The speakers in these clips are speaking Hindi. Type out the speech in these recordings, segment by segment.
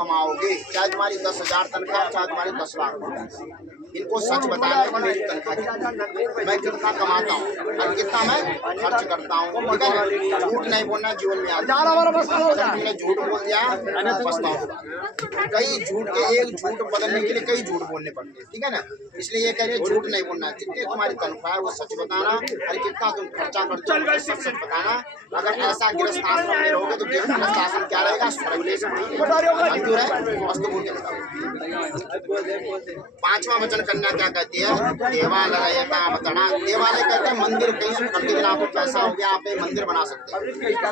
कमाओगे, चाहे तुम्हारी 10,000 तनख्वाह, चाहे तुम्हारी 10 लाख रुपए। इनको सच बताना है कि मेरी तनख्वाह कितनी, मैं कितना कमाता हूँ और कितना मैं खर्च करता हूँ, ठीक है। झूठ नहीं बोलना जीवन में आता है। तुमने झूठ बोल दिया पछताओगे। कई झूठ के एक झूठ बदलने के लिए कई झूठ बोलने पड़ते हैं, ठीक है ना। इसलिए ये कह रहे झूठ नहीं बोलना, जितनी तुम्हारी तनख्वाह है वो सच बताना और कितना तुम खर्चा करते हो सच बताना। अगर ऐसा गृहस्थ आश्रम में रहोगे तो गृहस्थ आश्रम क्या रहेगा, स्वर्गलेश मंजूर है। वस्तु बोल के बताओ। पांचवा वचन कन्या क्या कहती है, देवालय काम तड़ा। देवालय कहते हैं मंदिर, कहीं से प्रतिदिन आपको पैसा हो गया आप कहीं मंदिर बना सकते हैं,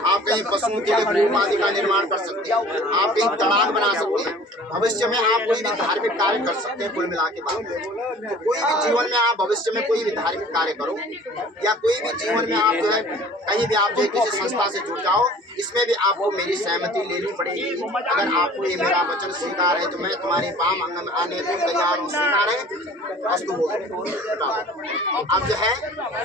आप कहीं पशुओं के लिए कूप आदि का निर्माण कर सकते हैं, आप कहीं तड़ाग बना सकते हैं, भविष्य में आप कोई भी धार्मिक कार्य कर सकते हैं। कुल मिला के बात तो कोई भी जीवन में आप भविष्य में कोई भी धार्मिक कार्य करो या कोई भी जीवन में आप जो है कहीं भी आप जो है किसी संस्था से जुड़ जाओ, इसमें भी आपको मेरी सहमति लेनी पड़ेगी। अगर आपको ये मेरा वचन स्वीकार है तो मैं तुम्हारे वाम अंग में आने को तैयार हूँ, स्वीकार है वस्तु बोल। अब जो है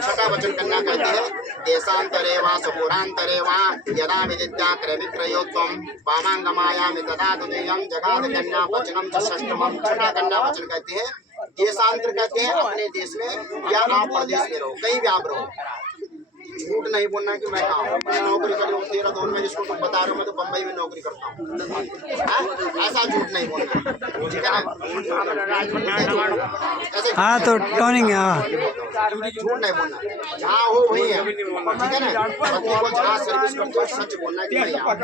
छठा वचन कन्या कहती है, देशांतरे वा सपुरांतरे वा यदा विदित्या क्रमित्रयोत्तम वामांगमायामि तदा तुदेयं जगाद कन्या वचनम च षष्ठमम। छठा कन्या वचन कहती है, देशांतर कहते हैं अपने देश में या आप प्रदेश में रहो, कहीं भी आप रहो। झूठ नहीं बोलना कि मैं कहाँ हूँ, मैं नौकरी कर रहा हूँ देहरादून में, जिसको तुम बता रहे हो मैं तो बम्बई में नौकरी करता हूँ, ऐसा झूठ नहीं बोलना, ठीक है ना। हाँ तो टोनिंग है, हाँ झूठ नहीं बोलना, जहाँ हो वही है, ठीक है ना। पति को जहाँ सर्विस करते हो सच बोलना कि मैं यहाँ। तो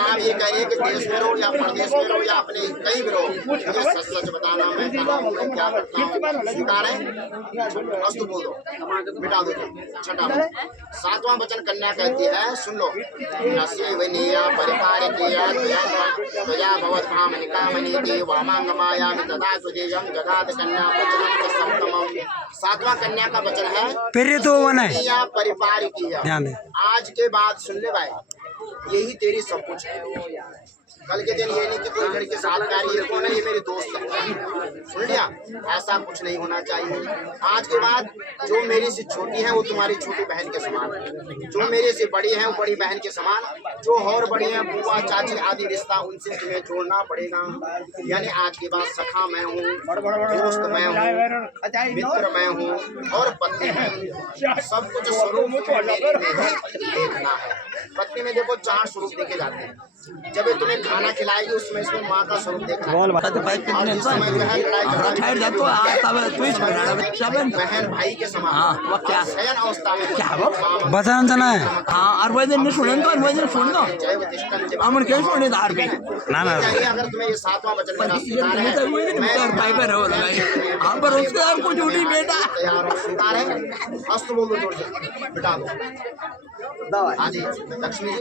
आप ये कह रहे हैं कि देश में रहो या प्रदेश में रहो या अपने कहीं भी रहो, मुझे सच सच बताना मैं कहाँ हूँ, मैं क्या करता हूँ, स्वीकार है वस्तु बोल दो, मिटा दो। छठा सातवां वचन कन्या कहती है, सुन लो, नसीवनीया परिपारिकीया त्वया भवत् भामनिकामनीति वामांगमायामि तदा तुजेयं जगाद कन्या वचनं च सप्तमम्। सातवां कन्या का वचन है फिर तो वन है या परिपारिकीया। ध्यान दे, आज के बाद सुन ले भाई, यही तेरी सब कुछ है। कल के दिन ये नहीं कि कोई लड़के साथ कार्य कौन है, ये मेरी दोस्त है, सुन लिया। ऐसा कुछ नहीं होना चाहिए। आज के बाद जो मेरी से छोटी है वो तुम्हारी छोटी बहन के समान है, जो मेरे से बड़ी है वो बड़ी बहन के समान, जो और बड़ी है बुआ चाची आदि रिश्ता उनसे तुम्हें जोड़ना पड़ेगा। यानी आज के बाद सखा मैं हूँ, दोस्त मैं हूँ, मित्र मैं हूँ और पत्नी मैं हूँ। सब कुछ स्वरूप देखना है। पत्नी में देखो 4 स्वरूप देखे जाते हैं। जब तुम्हें खाना खिलाएगी उसमें इसमें माँ का स्वरूप देखना है। और जिस समय जो है लड़ाई बहन भाई के समान, शयन अवस्था में बचन जना है ना ना। अगर तुम्हें ये सातवां वचन मेरा स्वीकार है, तैयार हो, स्वीकार है अस्तु बोल दो, जोड़ से बिटा दो। हाँ जी लक्ष्मी जी,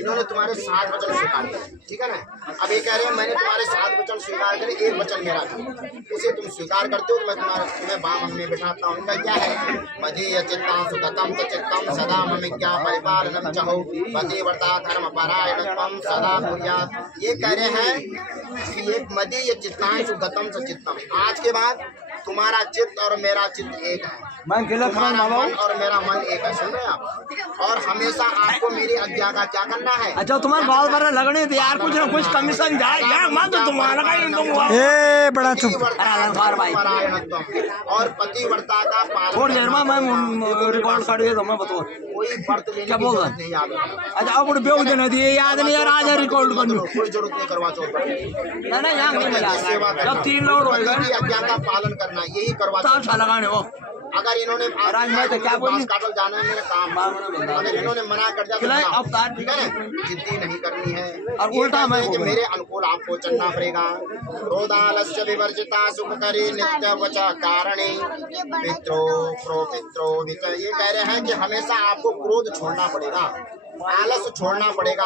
इन्होंने तुम्हारे 7 वचन स्वीकार किए, ठीक है ना। अब ये कह रहे हैं मैंने तुम्हारे 7 वचन स्वीकार करे, एक वचन मेरा था, उसे तुम स्वीकार करते हो तो मैं तुम्हें बाम में बिठाता हूँ। उनका क्या है, मदीय चित्तां सुगतं चित्तं सदा ममिज्ञा परिपालनं चहो पतिव्रता धर्म परायणत्वं सदा कुर्यात्। ये कह रहे हैं कि ये मदीय चित्तां सुगतं चित्तम, आज के बाद तुम्हारा चित्त और मेरा चित्त एक है, तुम्हारा मन और मेरा मन एक है, सुन रहे हैं आप। और हमेशा आपको मेरी आज्ञा का क्या करना है। अच्छा तुम्हारे बाल बार लगने थे यार, कुछ ना कुछ कमीशन जाए यार, मान तो तुम्हारा ए बड़ा चुप और पतिव्रता का पालन। मैं रिकॉर्ड कर दिया तो मैं बताओ कोई व्रत लेने क्या बोल रहा नहीं याद। अच्छा अब बेव देना दिए याद नहीं यार, आज रिकॉर्ड कर लो, कोई जरूरत नहीं करवा चौथ ना ना यहाँ नहीं मिला। जब 3 लोड होएगा आज्ञा का पालन करना, यही करवा तो अच्छा लगाने वो। अगर इन्होंने काटल जाना है मेरा काम, अगर इन्होंने मना कर दिया अब तार ठीक है ना, जिद्दी नहीं करनी है। और उल्टा मैं कि मेरे अनुकूल आपको चलना पड़ेगा। क्रोधालस्य विवर्जिता सुख करी नित्य वचा कारणे पित्रो प्रोपित्रो। ये कह रहे हैं कि हमेशा आपको क्रोध छोड़ना पड़ेगा, आलस छोड़ना पड़ेगा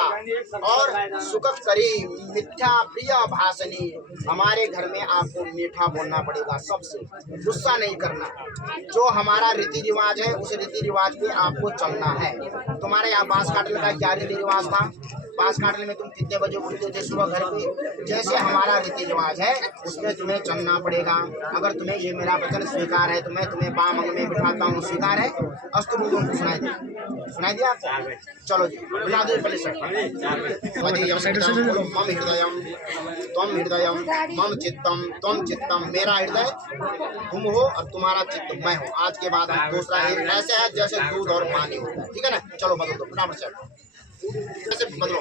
और सुख करी मिथ्या प्रिय भाषणी। हमारे घर में आपको मीठा बोलना पड़ेगा, सबसे गुस्सा नहीं करना। जो हमारा रीति रिवाज है उस रीति रिवाज पे आपको चलना है। तुम्हारे यहाँ बांस काटने का क्या रीति रिवाज था, बांस काटने में तुम कितने बजे उठते थे सुबह घर पे? जैसे हमारा रीति रिवाज है उसमें तुम्हें चलना पड़ेगा। अगर तुम्हें ये मेरा वचन स्वीकार है तो मैं तुम्हें बाम अंग में बिठाता हूँ, स्वीकार है? अस्तु को सुनाई दिया आपको? चलो जी बुला दो पहले से। मम हृदयम त्वम हृदयम मम चित्तम त्वम चित्तम। मेरा हृदय तुम हो और तुम्हारा चित्त मैं हूँ। आज के बाद हम दूसरा एक ऐसे है जैसे दूध और पानी हो, ठीक है ना? चलो बदल दो फटाफट से, ऐसे बदलो,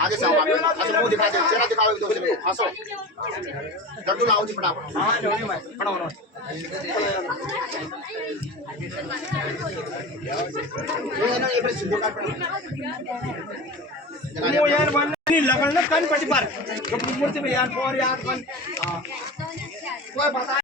आगे से आओ। अच्छा मुंह दिखा दो, चेहरा दिखाओ एक दूसरे को, हंसो। लड्डू लाओ जी फटाफट। ये ना ये बड़े सिद्धू का वो यार वन नहीं लगन ना कान पटी पर मूर्ति में यार और यार वन कोई बता